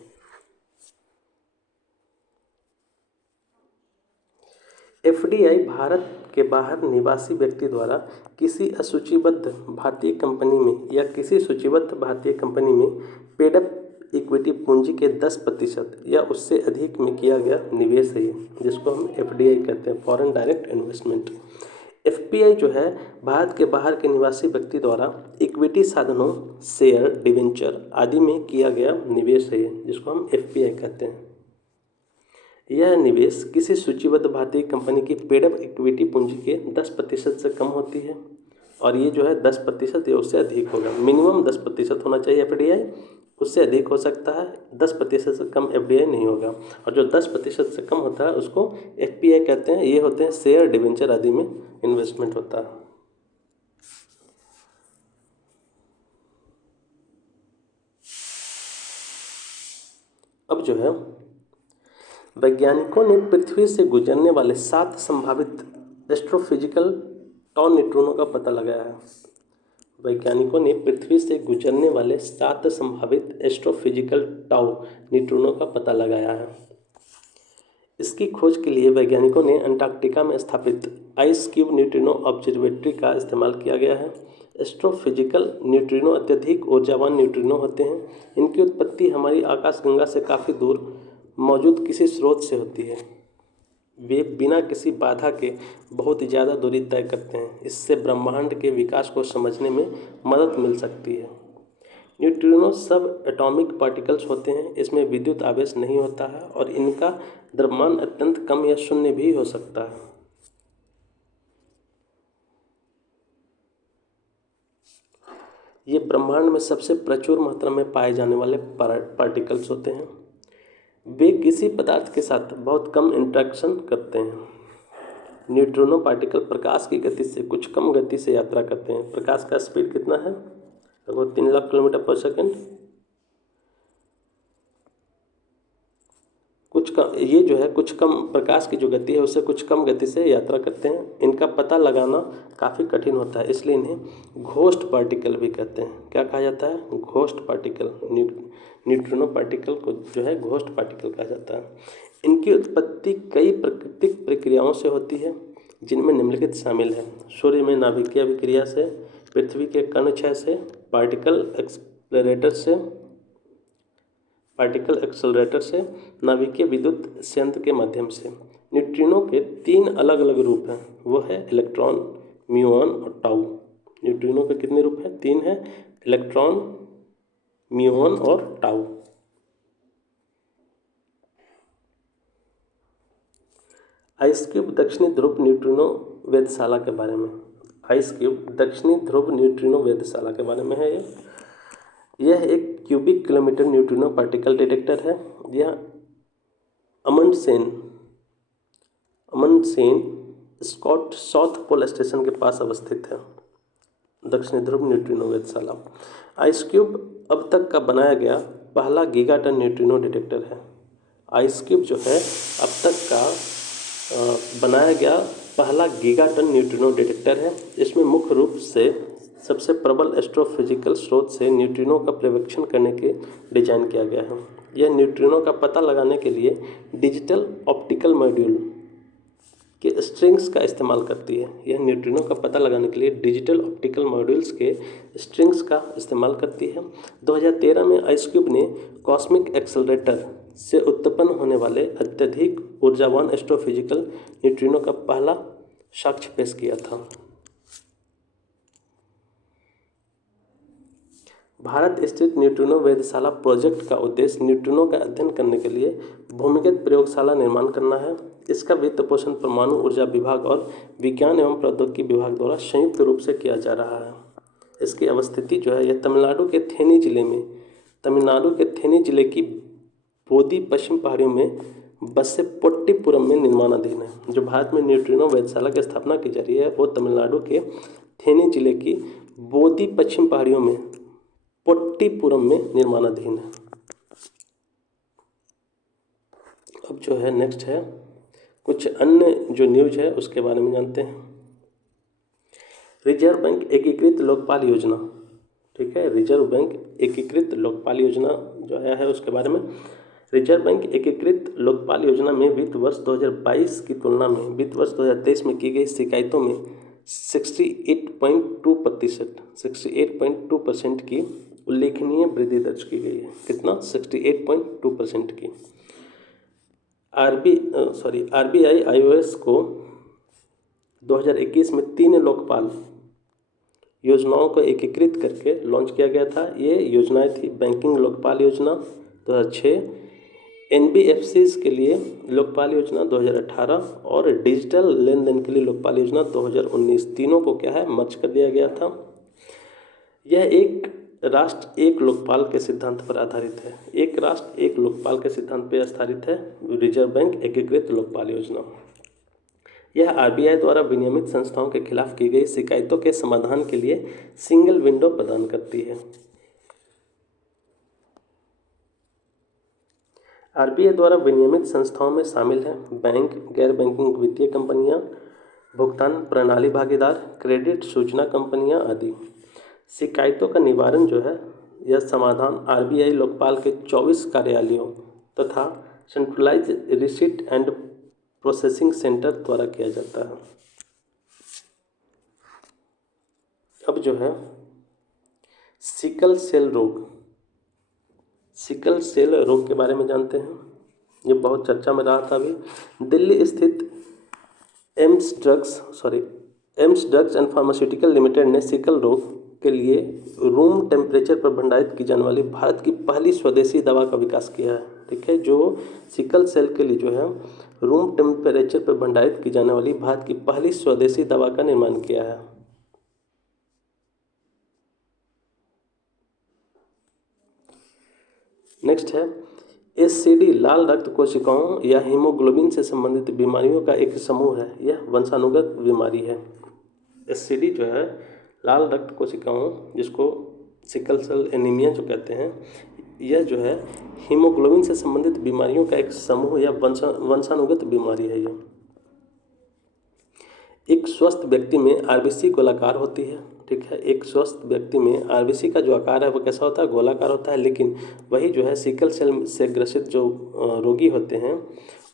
FDI भारत के बाहर निवासी व्यक्ति द्वारा किसी असूचीबद्ध भारतीय कंपनी में या किसी सूचीबद्ध भारतीय कंपनी में पेड अप इक्विटी पूंजी के 10% या उससे अधिक में किया गया निवेश है, जिसको हम FDI कहते हैं, फॉरेन डायरेक्ट इन्वेस्टमेंट। FPI जो है भारत के बाहर के निवासी व्यक्ति द्वारा इक्विटी साधनों, शेयर, डिवेंचर आदि में किया गया निवेश है, जिसको हम FPI कहते हैं। यह निवेश किसी सूचीबद्ध भारतीय कंपनी की पेड अप इक्विटी पूंजी के 10% से कम होती है, और ये जो है 10% या उससे अधिक होगा। मिनिमम 10% होना चाहिए FDI, उससे अधिक हो सकता है, 10% से कम FDI नहीं होगा। और जो 10% से कम होता है उसको FPI कहते हैं। ये होते हैं शेयर, डिवेंचर आदि में इन्वेस्टमेंट होता है। अब जो है वैज्ञानिकों ने पृथ्वी से गुजरने वाले 7 संभावित एस्ट्रोफिजिकल टॉ न्यूट्रॉनों का पता लगाया है। वैज्ञानिकों ने पृथ्वी से गुजरने वाले 7 संभावित एस्ट्रोफिजिकल टाउ न्यूट्रॉनों का पता लगाया है। इसकी खोज के लिए वैज्ञानिकों ने अंटार्कटिका में स्थापित आइस क्यूब न्यूट्रिनो ऑब्जर्वेटरी का इस्तेमाल किया गया है। एस्ट्रोफिजिकल न्यूट्रिनो अत्यधिक ऊर्जावान न्यूट्रिनो होते हैं। इनकी उत्पत्ति हमारी आकाशगंगा से काफ़ी दूर मौजूद किसी स्रोत से होती है। वे बिना किसी बाधा के बहुत ज़्यादा दूरी तय करते हैं। इससे ब्रह्मांड के विकास को समझने में मदद मिल सकती है। न्यूट्रिनो सब एटॉमिक पार्टिकल्स होते हैं। इसमें विद्युत आवेश नहीं होता है और इनका द्रव्यमान अत्यंत कम या शून्य भी हो सकता है। ये ब्रह्मांड में सबसे प्रचुर मात्रा में पाए जाने वाले पार्टिकल्स होते हैं। वे किसी पदार्थ के साथ बहुत कम इंटरेक्शन करते हैं। न्यूट्रिनो पार्टिकल प्रकाश की गति से कुछ कम गति से यात्रा करते हैं। प्रकाश का स्पीड कितना है? लगभग 3 लाख किलोमीटर पर सेकेंड। ये जो है कुछ कम प्रकाश की जो गति है उससे कुछ कम गति से यात्रा करते हैं। इनका पता लगाना काफ़ी कठिन होता है, इसलिए इन्हें घोस्ट पार्टिकल भी कहते हैं। क्या कहा जाता है? Ghost particle. न्यूट्रिनो पार्टिकल को जो है घोस्ट पार्टिकल कहा जाता है। इनकी उत्पत्ति कई प्राकृतिक प्रक्रियाओं से होती है, जिनमें निम्नलिखित शामिल है। सूर्य में नाभिकीय अभिक्रिया से, पृथ्वी के कण क्षय से, पार्टिकल एक्सेलरेटर से, नाभिकीय विद्युत संयंत्र के माध्यम से। न्यूट्रिनो के 3 अलग अलग रूप हैं, वो है इलेक्ट्रॉन, म्यूऑन और टाउ। न्यूट्रिनो के कितने रूप हैं? 3 हैं, इलेक्ट्रॉन, म्यूऑन और टाउ। आइस क्यूब दक्षिणी ध्रुव न्यूट्रिनो वेधशाला के बारे में। आइस क्यूब दक्षिणी ध्रुव न्यूट्रिनो वेधशाला के बारे में है। यह एक cubic kilometre neutrino particle detector है। यह अमंडसेन स्कॉट साउथ पोल स्टेशन के पास अवस्थित है। दक्षिणी ध्रुव न्यूट्रिनो वेधशाला। आइस क्यूब अब तक का बनाया गया पहला गीगाटन न्यूट्रिनो डिटेक्टर है। आइस क्यूब जो है अब तक का बनाया गया पहला गीगाटन न्यूट्रिनो डिटेक्टर है। इसमें मुख्य रूप से सबसे प्रबल एस्ट्रोफिजिकल स्रोत से न्यूट्रिनो का पर्यवेक्षण करने के डिजाइन किया गया है। यह न्यूट्रिनो का पता लगाने के लिए डिजिटल ऑप्टिकल मॉड्यूल के स्ट्रिंग्स का इस्तेमाल करती है। यह न्यूट्रिनो का पता लगाने के लिए डिजिटल ऑप्टिकल मॉड्यूल्स के स्ट्रिंग्स का इस्तेमाल करती है। 2013 में आइस क्यूब ने कॉस्मिक एक्सेलरेटर से उत्पन्न होने वाले अत्यधिक ऊर्जावान एस्ट्रोफिजिकल न्यूट्रिनो का पहला साक्ष्य पेश किया था। भारत स्थित न्यूट्रिनो वेधशाला प्रोजेक्ट का उद्देश्य न्यूट्रिनो का अध्ययन करने के लिए भूमिगत प्रयोगशाला निर्माण करना है। इसका वित्त पोषण परमाणु ऊर्जा विभाग और विज्ञान एवं प्रौद्योगिकी विभाग द्वारा संयुक्त रूप से किया जा रहा है। इसकी अवस्थिति जो है यह तमिलनाडु के थेनी जिले की बोदी पश्चिम पहाड़ियों में बसे पोट्टीपुरम में निर्माणाधीन है। जो भारत में न्यूट्रिनो वेधशाला की स्थापना की जा रही है वो तमिलनाडु के थेनी जिले की बोदी पश्चिम पहाड़ियों में पोट्टीपुरम में निर्माणाधीन है। अब जो है नेक्स्ट है कुछ अन्य जो न्यूज है उसके बारे में जानते हैं। रिजर्व बैंक एकीकृत लोकपाल योजना, ठीक है, रिजर्व बैंक एकीकृत लोकपाल योजना जो आया है उसके बारे में। रिजर्व बैंक एकीकृत लोकपाल योजना में वित्त वर्ष 2022 की तुलना में वित्त वर्ष 2023 में की गई शिकायतों में 68.2% की उल्लेखनीय वृद्धि दर्ज की गई है। कितना? 68.2% की। आरबीआई आईओएस को 2021 में 3 लोकपाल योजनाओं को एकीकृत करके लॉन्च किया गया था। ये योजनाएं थी बैंकिंग लोकपाल योजना 2006, एनबीएफसीज के लिए लोकपाल योजना 2018 और डिजिटल लेन देन के लिए लोकपाल योजना 2019। तीनों को क्या है मर्ज कर दिया गया था। यह एक राष्ट्र एक लोकपाल के सिद्धांत पर आधारित है। एक राष्ट्र एक लोकपाल के सिद्धांत पर आधारित है रिजर्व बैंक एकीकृत लोकपाल योजना। यह आरबीआई द्वारा विनियमित संस्थाओं के खिलाफ की गई शिकायतों के समाधान के लिए सिंगल विंडो प्रदान करती है। आरबीआई द्वारा विनियमित संस्थाओं में शामिल हैं बैंक, गैर बैंकिंग वित्तीय कंपनियां, भुगतान प्रणाली भागीदार, क्रेडिट सूचना कंपनियां आदि। शिकायतों का निवारण जो है यह समाधान आरबीआई लोकपाल के 24 कार्यालयों तथा centralise receipt and processing centre द्वारा किया जाता है। अब जो है सिकल सेल रोग, सिकल सेल रोग के बारे में जानते हैं। ये बहुत चर्चा में रहा था अभी। दिल्ली स्थित AIIMS drugs and pharmaceutical limited ने सिकल रोग के लिए रूम टेम्परेचर पर भंडारित की जाने वाली भारत की पहली स्वदेशी दवा का विकास किया है। ठीक है, जो सिकल सेल के लिए जो है रूम टेम्परेचर पर भंडारित की जाने वाली भारत की पहली स्वदेशी दवा का निर्माण किया है। नेक्स्ट है एससीडी लाल रक्त कोशिकाओं या हीमोग्लोबिन से संबंधित बीमारियों का एक समूह है। यह वंशानुगत बीमारी है। एससीडी जो है लाल रक्त कोशिकाओं, जिसको सिकल सेल एनीमिया जो कहते हैं, यह जो है हीमोग्लोबिन से संबंधित बीमारियों का एक समूह या वंशानुगत बीमारी है। यह एक स्वस्थ व्यक्ति में आरबीसी गोलाकार होती है। ठीक है, एक स्वस्थ व्यक्ति में आरबीसी का जो आकार है वो कैसा होता है, गोलाकार होता है। लेकिन वही जो है सिकल सेल से ग्रसित जो रोगी होते हैं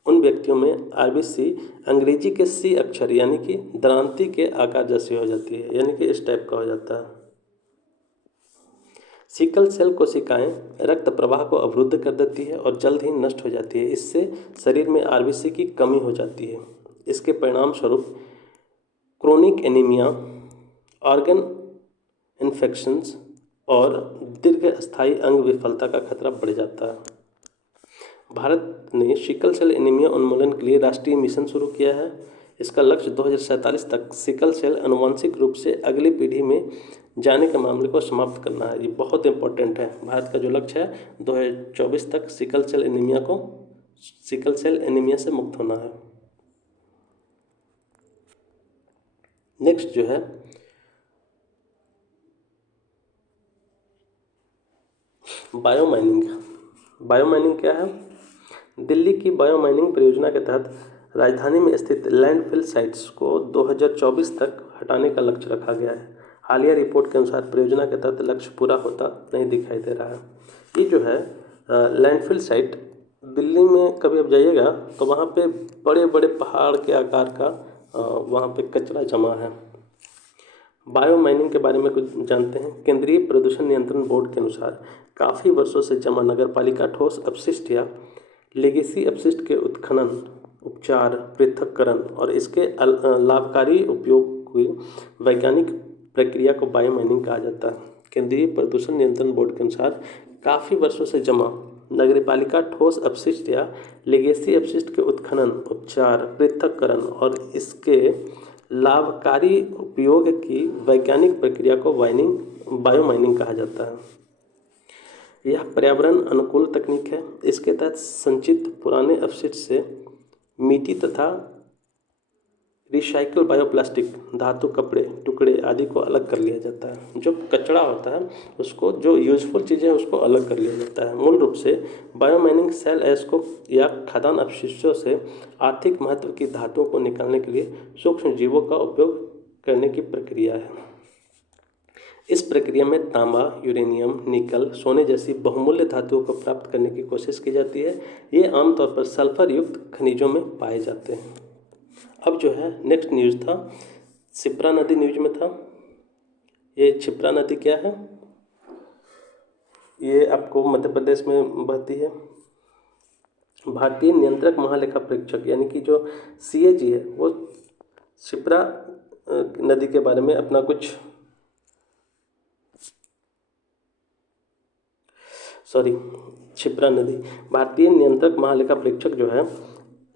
उन व्यक्तियों में आरबीसी अंग्रेजी के सी अक्षर यानी कि दरांती के आकार जैसी हो जाती है, यानी कि इस टाइप का हो जाता है। सिकल सेल कोशिकाएं रक्त प्रवाह को अवरुद्ध कर देती है और जल्द ही नष्ट हो जाती है। इससे शरीर में आरबीसी की कमी हो जाती है। इसके परिणाम स्वरूप क्रोनिक एनीमिया, ऑर्गन इन्फेक्शंस और दीर्घस्थायी अंग विफलता का खतरा बढ़ जाता है। भारत ने सिकल सेल एनीमिया उन्मूलन के लिए राष्ट्रीय मिशन शुरू किया है। इसका लक्ष्य 2047 तक सिकल सेल आनुवंशिक रूप से अगली पीढ़ी में जाने के मामले को समाप्त करना है। ये बहुत इंपॉर्टेंट है। भारत का जो लक्ष्य है 2024 तक सिकल सेल एनीमिया से मुक्त होना है। नेक्स्ट जो है बायोमाइनिंग। बायोमाइनिंग क्या है? दिल्ली की बायोमाइनिंग परियोजना के तहत राजधानी में स्थित लैंडफिल साइट्स को 2024 तक हटाने का लक्ष्य रखा गया है। हालिया रिपोर्ट के अनुसार परियोजना के तहत लक्ष्य पूरा होता नहीं दिखाई दे रहा है। ये जो है लैंडफिल साइट दिल्ली में कभी आप जाइएगा तो वहाँ पे बड़े बड़े पहाड़ के आकार का वहाँ पे कचरा जमा है। बायोमाइनिंग के बारे में कुछ जानते हैं। केंद्रीय प्रदूषण नियंत्रण बोर्ड के अनुसार काफ़ी वर्षों से जमा नगरपालिका ठोस अपशिष्ट या लेगेसी अपशिष्ट के उत्खनन, उपचार, पृथक्करण और इसके लाभकारी उपयोग की वैज्ञानिक प्रक्रिया को बायोमाइनिंग कहा जाता है। केंद्रीय प्रदूषण नियंत्रण बोर्ड के अनुसार काफ़ी वर्षों से जमा नगरपालिका ठोस अपशिष्ट या लेगेसी अपशिष्ट के उत्खनन, उपचार, पृथक्करण और इसके लाभकारी उपयोग की वैज्ञानिक प्रक्रिया को बायोमाइनिंग कहा जाता है। यह पर्यावरण अनुकूल तकनीक है। इसके तहत संचित पुराने अपशिष्ट से मिट्टी तथा रिसाइकल बायोप्लास्टिक, धातु कपड़े टुकड़े आदि को अलग कर लिया जाता है। जो कचरा होता है उसको, जो यूजफुल चीज़ें हैं उसको अलग कर लिया जाता है। मूल रूप से बायोमाइनिंग सेल एस्को या खाद्यान्न अपशिष्टों से आर्थिक महत्व की धातुओं को निकालने के लिए सूक्ष्म जीवों का उपयोग करने की प्रक्रिया है। इस प्रक्रिया में तांबा, यूरेनियम, निकल, सोने जैसी बहुमूल्य धातुओं को प्राप्त करने की कोशिश की जाती है। ये आमतौर पर सल्फर युक्त खनिजों में पाए जाते हैं। अब जो है नेक्स्ट न्यूज़ था, क्षिप्रा नदी न्यूज में था। ये क्षिप्रा नदी क्या है? ये आपको मध्य प्रदेश में बहती है। भारतीय नियंत्रक महालेखा परीक्षक यानी कि जो सीएजी है वो क्षिप्रा नदी के बारे में अपना कुछ क्षिप्रा नदी, भारतीय नियंत्रक महालेखा परीक्षक जो है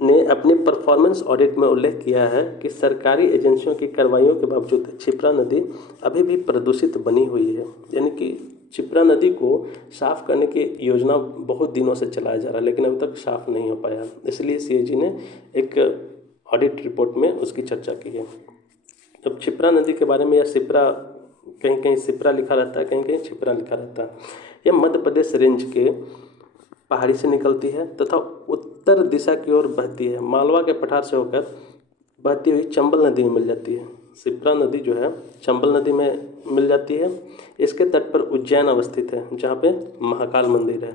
ने अपने परफॉर्मेंस ऑडिट में उल्लेख किया है कि सरकारी एजेंसियों की कार्रवाइयों के बावजूद क्षिप्रा नदी अभी भी प्रदूषित बनी हुई है। यानी कि क्षिप्रा नदी को साफ़ करने की योजना बहुत दिनों से चलाया जा रहा है लेकिन अभी तक साफ़ नहीं हो पाया। इसलिए सीएजी ने एक ऑडिट रिपोर्ट में उसकी चर्चा की है। अब क्षिप्रा नदी के बारे में, या शिप्रा, कहीं कहीं शिप्रा लिखा रहता है, कहीं कहीं क्षिप्रा लिखा रहता है। यह मध्य प्रदेश रेंज के पहाड़ी से निकलती है तथा उत्तर दिशा की ओर बहती है। मालवा के पठार से होकर बहती हुई चंबल नदी में मिल जाती है। शिप्रा नदी जो है चंबल नदी में मिल जाती है। इसके तट पर उज्जैन अवस्थित है, जहाँ पे महाकाल मंदिर है।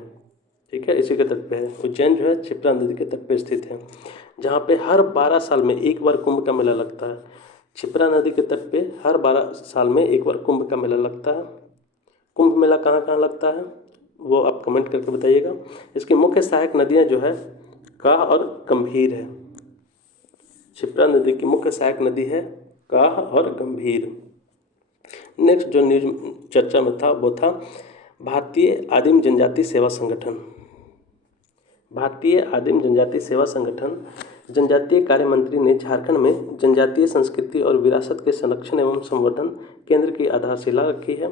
ठीक है, इसी के तट पे है। उज्जैन जो है क्षिप्रा नदी के तट पे स्थित है, जहाँ पे हर 12 साल में एक बार कुंभ का मेला लगता है। क्षिप्रा नदी के तट पे हर 12 साल में एक बार कुंभ का मेला लगता है। कुंभ मेला कहाँ कहाँ लगता है वो आप कमेंट करके बताइएगा। इसकी मुख्य सहायक नदियाँ जो है काह और गंभीर है। क्षिप्रा नदी की मुख्य सहायक नदी है काह और गंभीर। नेक्स्ट जो न्यूज चर्चा में था वो था भारतीय आदिम जनजाति सेवा संगठन। भारतीय आदिम जनजाति सेवा संगठन जनजातीय कार्य मंत्री ने झारखंड में जनजातीय संस्कृति और विरासत के संरक्षण एवं संवर्धन केंद्र की आधारशिला रखी है।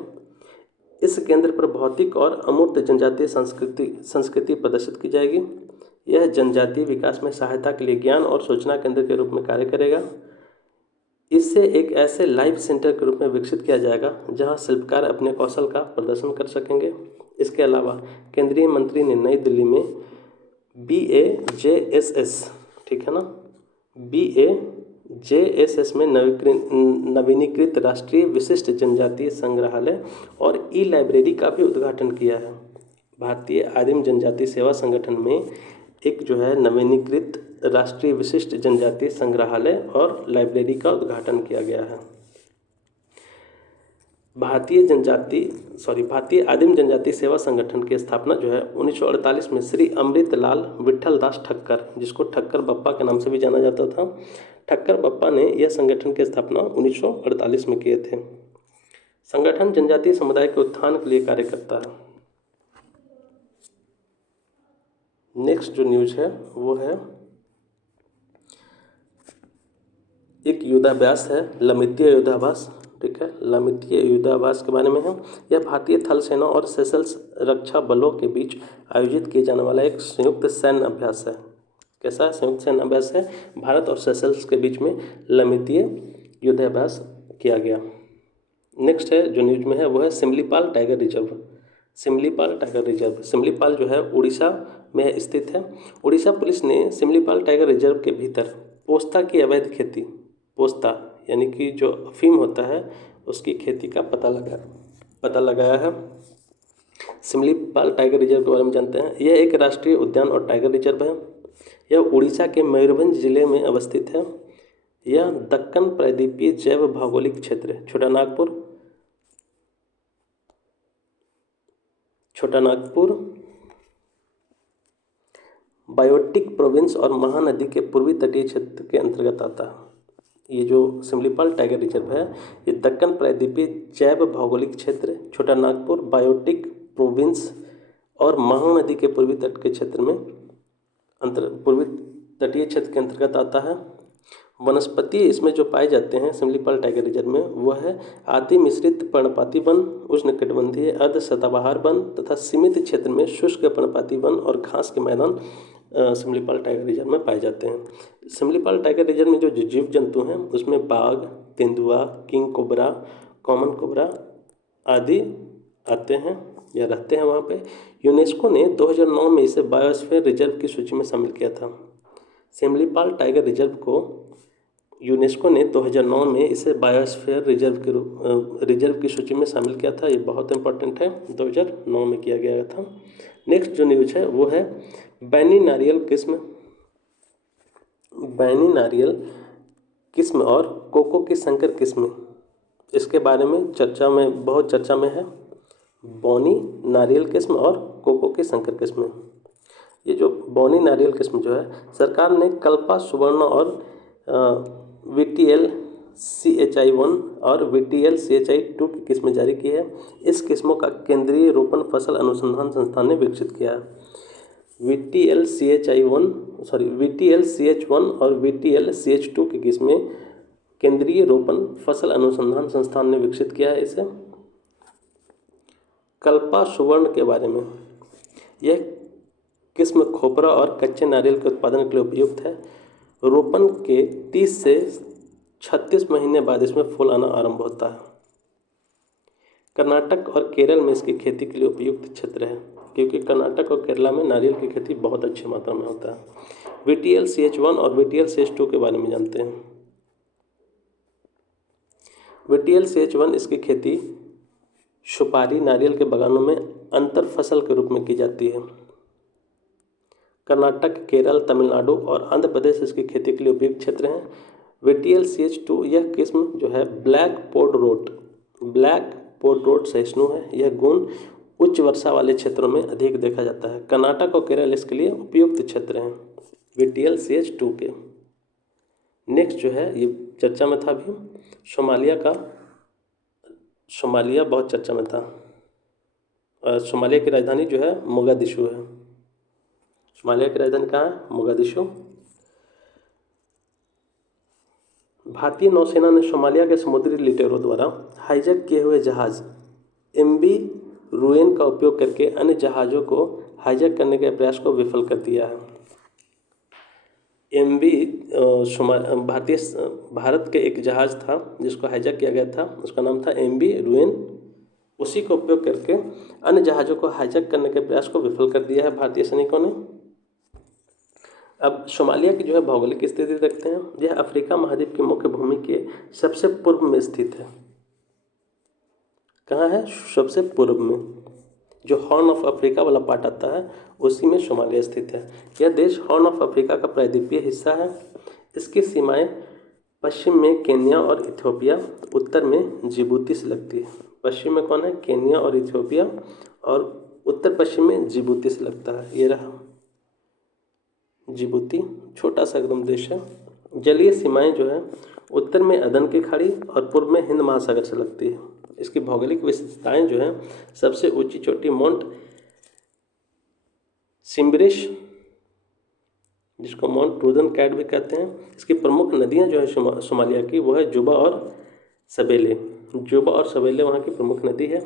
इस केंद्र पर भौतिक और अमूर्त जनजातीय संस्कृति प्रदर्शित की जाएगी। यह जनजातीय विकास में सहायता के लिए ज्ञान और सूचना केंद्र के रूप में कार्य करेगा। इससे एक ऐसे लाइव सेंटर के रूप में विकसित किया जाएगा जहां शिल्पकार अपने कौशल का प्रदर्शन कर सकेंगे। इसके अलावा केंद्रीय मंत्री ने नई दिल्ली में BAJSS, ठीक है ना, BAJSS में नवीनीकृत राष्ट्रीय विशिष्ट जनजातीय संग्रहालय और ई-लाइब्रेरी का भी उद्घाटन किया है। भारतीय आदिम जनजाति सेवा संगठन में एक जो है नवीनीकृत राष्ट्रीय विशिष्ट जनजातीय संग्रहालय और लाइब्रेरी का उद्घाटन किया गया है। भारतीय आदिम जनजाति सेवा संगठन की स्थापना जो है 1948 में श्री अमृतलाल विठल दास ठक्कर, जिसको ठक्कर बप्पा के नाम से भी जाना जाता था, ठक्कर बप्पा ने यह संगठन की स्थापना 1948 में किए थे। संगठन जनजातीय समुदाय के उत्थान के लिए कार्य करता है। नेक्स्ट जो न्यूज है वो है एक युद्धाभ्यास है, लमितीय युद्धाभ्यास। ठीक है, लमितीय युद्धाभ्यास के बारे में है। यह भारतीय थल सेना और सेशल्स रक्षा बलों के बीच आयोजित किए जाने वाला एक संयुक्त सैन्य अभ्यास है। कैसा संयुक्त सैन्य अभ्यास है? भारत और सेशल्स के बीच में लमितीय युद्धाभ्यास किया गया। नेक्स्ट है जो न्यूज में है वो है Similipal tiger reserve. Similipal tiger reserve, Similipal जो है उड़ीसा में स्थित है। उड़ीसा पुलिस ने सिमलीपाल टाइगर रिजर्व के भीतर पोस्ता की अवैध खेती, पोस्ता यानी कि जो अफीम होता है उसकी खेती का पता लगाया है। सिमलीपाल टाइगर रिजर्व के बारे में जानते हैं। यह एक राष्ट्रीय उद्यान और टाइगर रिजर्व है। यह उड़ीसा के मयूरभंज जिले में अवस्थित है। यह दक्कन प्रायद्वीपीय जैव भौगोलिक क्षेत्र छोटा नागपुर बायोटिक प्रोविंस और महानदी के पूर्वी तटीय क्षेत्र के अंतर्गत आता है। ये जो सिमलीपाल टाइगर रिजर्व है ये दक्कन प्रायद्वीपीय जैव भौगोलिक क्षेत्र, छोटा नागपुर बायोटिक प्रोविंस और महानदी के पूर्वी तट के क्षेत्र में पूर्वी तटीय क्षेत्र के अंतर्गत आता है। वनस्पति इसमें जो पाए जाते हैं सिमलीपाल टाइगर रिजर्व में वो है आदि मिश्रित पर्णपाती वन, उष्णकटिबंधीय अर्ध सदाबहार वन तथा सीमित क्षेत्र में शुष्क पर्णपाती वन और घास के मैदान सिमलीपाल टाइगर रिजर्व में पाए जाते हैं। सिमलीपाल टाइगर रिजर्व में जो जीव जंतु हैं उसमें बाघ, तेंदुआ, किंग कोबरा, कॉमन कोबरा आदि आते हैं या रहते हैं वहाँ पे। यूनेस्को ने 2009 में इसे बायोस्फीयर रिजर्व की सूची में शामिल किया था। सिमलीपाल टाइगर रिजर्व को यूनेस्को ने 2009 में इसे बायोस्फीयर रिजर्व की सूची में शामिल किया था। ये बहुत इंपॉर्टेंट है, 2009 में किया गया था। नेक्स्ट जो न्यूज है वो है बैनी नारियल किस्म और कोको की संकर किस्म। इसके बारे में बहुत चर्चा में है। बौनी नारियल किस्म और कोको की संकर किस्म। ये जो बौनी नारियल किस्म जो है सरकार ने कल्पा सुवर्ण और VTL CHI1 और VTL CHI2 की किस्में जारी की है। इस किस्मों का केंद्रीय रोपण फसल अनुसंधान संस्थान ने विकसित किया है। VTL CH1 और VTL CH2 की किस्में केंद्रीय रोपण फसल अनुसंधान संस्थान ने विकसित किया है। इसे कल्पा सुवर्ण के बारे में, यह किस्म खोपरा और कच्चे नारियल के उत्पादन के लिए उपयुक्त है। रोपण के 30 से 36 महीने बाद इसमें फूल आना आरंभ होता है। कर्नाटक और केरल में इसकी खेती के लिए उपयुक्त क्षेत्र है। क्योंकि कर्नाटक और केरला में नारियल की खेती बहुत अच्छी मात्रा में होता है। VTL-CH1 और VTL-CH2 के बारे में जानते हैं। VTL-CH1 इसकी खेती सुपारी नारियल के बागानों में अंतर फसल के रूप में की जाती है। कर्नाटक, केरल, तमिलनाडु और आंध्र प्रदेश इसकी खेती के लिए उपयुक्त क्षेत्र हैं। VTL-CH2 यह किस्म जो है ब्लैक पोड रोट सहिष्णु है। यह गुण उच्च वर्षा वाले क्षेत्रों में अधिक देखा जाता है। कर्नाटक और केरल इसके लिए उपयुक्त क्षेत्र हैं VTL-CH2 के। नेक्स्ट जो है ये चर्चा में था अभी सोमालिया बहुत चर्चा में था। सोमालिया की राजधानी जो है मोगादिशु है। सोमालिया की राजधानी कहाँ है? मोगादिशु। भारतीय नौसेना ने सोमालिया के समुद्री लुटेरों द्वारा हाईजैक किए हुए जहाज MV रूएन का उपयोग करके अन्य जहाज़ों को हाईजैक करने के प्रयास को विफल कर दिया है। भारत के एक जहाज़ था जिसको हाईजैक किया गया था, उसका नाम था MV रूएन। उसी को उपयोग करके अन्य जहाज़ों को हाईजैक करने के प्रयास को विफल कर दिया है भारतीय सैनिकों ने। अब सोमालिया की जो है भौगोलिक स्थिति देखते हैं। यह अफ्रीका महाद्वीप की मुख्य भूमि के सबसे पूर्व में स्थित है। कहाँ है? सबसे पूर्व में। जो हॉर्न ऑफ अफ्रीका वाला पार्ट आता है उसी में सोमालिया स्थित है। यह देश हॉर्न ऑफ अफ्रीका का प्रायद्वीपीय हिस्सा है। इसकी सीमाएं पश्चिम में केन्या और इथियोपिया, उत्तर में जिबूती से लगती है। पश्चिम में कौन है? केन्या और इथियोपिया, और उत्तर पश्चिम में जिबूती से लगता है। ये रहा जिबूती, छोटा सा एकदम देश है। जलीय सीमाएं जो है उत्तर में अदन की खाड़ी और पूर्व में हिंद महासागर से लगती है। इसकी भौगोलिक विशेषताएं जो है सबसे ऊंची चोटी माउंट सिम्ब्रिश, जिसको माउंट ट्रूजन कैट भी कहते हैं। इसकी प्रमुख नदियां जो है सोमालिया की वो है जुबा और सबेले। जुबा और सबेले वहाँ की प्रमुख नदी है।